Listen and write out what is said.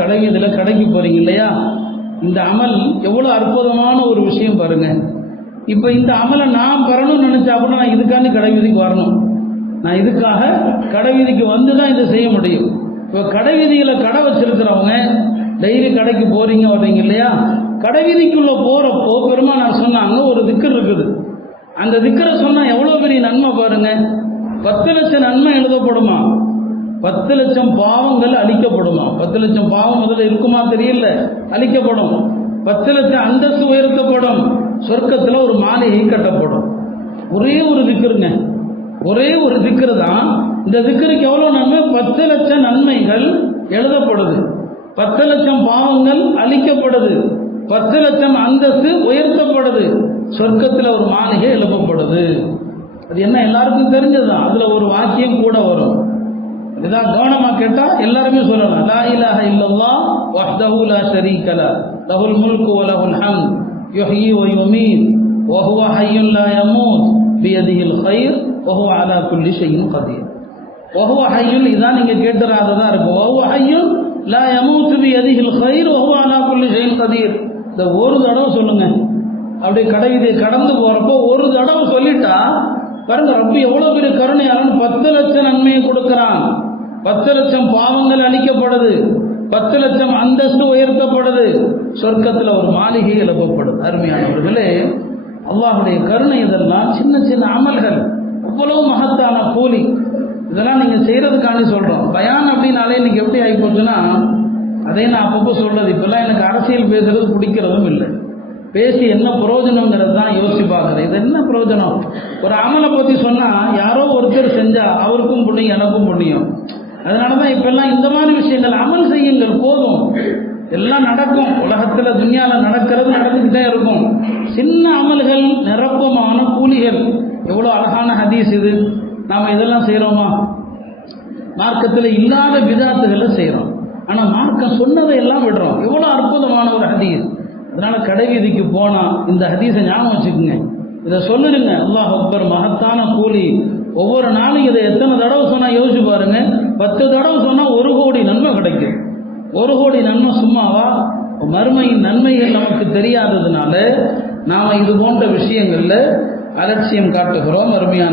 கடை வீதியில் கடைக்கு போகிறீங்க இல்லையா, இந்த அமல் எவ்வளோ அற்புதமான ஒரு விஷயம் பாருங்க. இப்போ இந்த அமலை நான் பெறணும்னு நினச்சா கூட நான் இதுக்காண்டி கடை வீதிக்கு வரணும். நான் இதுக்காக கடை வீதிக்கு வந்து தான் இதை செய்ய முடியும். இப்போ கடை வீதியில் கடை வச்சிருக்கிறவங்க டெய்லி கடைக்கு போகிறீங்க வர்றீங்க இல்லையா, கடை வீதிக்குள்ளே போகிறப்போ பெருமானார் சொன்னாங்க ஒரு திக்கர் இருக்குது. அந்த திக்கரை சொன்னால் எவ்வளோ பெரிய நன்மை பாருங்க. 10 லட்சம் நன்மை எழுதப்படுமா, 10 லட்சம் பாவங்கள் அழிக்கப்படுமா. 10 லட்சம் பாவம் முதல்ல இருக்குமா தெரியல, அழிக்கப்படும். 10 லட்சம் அந்தஸ்து உயர்த்தப்படும். சொர்க்கத்தில் ஒரு மாளிகை கட்டப்படும். ஒரே ஒரு திக்கருங்க, ஒரே ஒரு திக்கரு தான். இந்த திக்கருக்கு எவ்வளோ நன்மை? 10 லட்சம் நன்மைகள் எழுதப்படுது, 10 லட்சம் பாவங்கள் அழிக்கப்படுது, 10 லட்சம் அந்தஸ்து உயர்த்தப்படுது, சொர்க்கத்தில் ஒரு மாளிகை எழுப்பப்படுது. அது என்ன எல்லாருக்கும் தெரிஞ்சதுதான். அதுல ஒரு வாக்கியம் கூட வரும். இதான் கவனமா கேட்டா எல்லாருமே சொல்லலாம். லா இலாஹ இல்லல்லாஹ் வஹ்தஹு லா ஷரீக லஹ் லஹுல் முல்கு வ லஹுல் ஹம்த் யுஹ்யி வ யுமீத் வ ஹுவ ஹய்யுன் லா யமூத் பியதிஹில் கைர் வ ஹுவ அலா குல்லி ஷைஇன் கதீர். வ ஹுவ ஹய்யுன், இதான் நீங்க கேட்கறதா இருக்கும். வ ஹுவ ஹய்யுன் லா யமூத் பியதிஹில் கைர் வ ஹுவ அலா குல்லி ஷைஇன் கதீர். இந்த ஒரு தடவை சொல்லுங்க. அப்படியே கடைவிதை கடந்து போறப்போ ஒரு தடவை சொல்லிட்டா பாருங்க, ரப்பி எவ்வளவு பெரிய கருணையாளன். 10 லட்சம் நன்மையை கொடுக்கிறான், 10 லட்சம் பாவங்கள் அழிக்கப்படுது, 10 லட்சம் அந்தஸ்து உயர்த்தப்படுது, சொர்க்கத்தில் ஒரு மாளிகை எழுப்பப்படுது. அருமையானவர்களே, அல்லாஹுடைய கருணை. இதெல்லாம் சின்ன சின்ன அமல்கள், அவ்வளவு மகத்தான கூலி. இதெல்லாம் நீங்க செய்யறதுக்காண்டி சொல்றோம். பயான் அப்படின்னாலே இன்னைக்கு எப்படி ஆகி போச்சுன்னா, அதே நான் அப்பப்போ சொல்றது, இப்பெல்லாம் எனக்கு அரசியல் பேசுறது பிடிக்கிறதும் இல்லை. பேசி என்ன பிரயோஜனங்கிறது தான் யோசிச்சு பார்க்குறது. இது என்ன பிரயோஜனம்? ஒரு அமலை பற்றி சொன்னால் யாரோ ஒருத்தர் செஞ்சா அவருக்கும் புண்ணியம் எனக்கும் புண்ணியம். அதனால தான் இப்பெல்லாம் இந்த மாதிரி விஷயங்கள் அமல் செய்யுங்கள், போதும், எல்லாம் நடக்கும். உலகத்தில் துன்யாவில் நடக்கிறது நடந்துக்கிட்டே இருக்கும். சின்ன அமல்கள் நிரப்பமான கூலிகள். எவ்வளோ அழகான ஹதீஸ் இது. நாம் இதெல்லாம் செய்கிறோமா? மார்க்கத்தில் இல்லாத பிதாத்துகளை செய்கிறோம், ஆனால் மார்க்கம் சொன்னதை எல்லாம் விடுறோம். எவ்வளோ அற்புதமான ஒரு ஹதீஸ். அதனால கடை வீதிக்கு போனா இந்த ஹதீஸை ஞாபகம் வச்சுக்கோங்க, இதை சொல்லிடுங்க. அல்லாஹ் அக்பர், மகத்தான கூலி. ஒவ்வொரு நாளும் இதை எத்தனை தடவை சொன்னா யோசிச்சு பாருங்க. 10 தடவை சொன்னா 1 கோடி நன்மை கிடைக்கும். 1 கோடி நன்மை சும்மாவா? மறுமையின் நன்மைகள் நமக்கு தெரியாததுனால நாம இது போன்ற விஷயங்கள்ல அலட்சியம் காட்டுகிறோம். அருமையான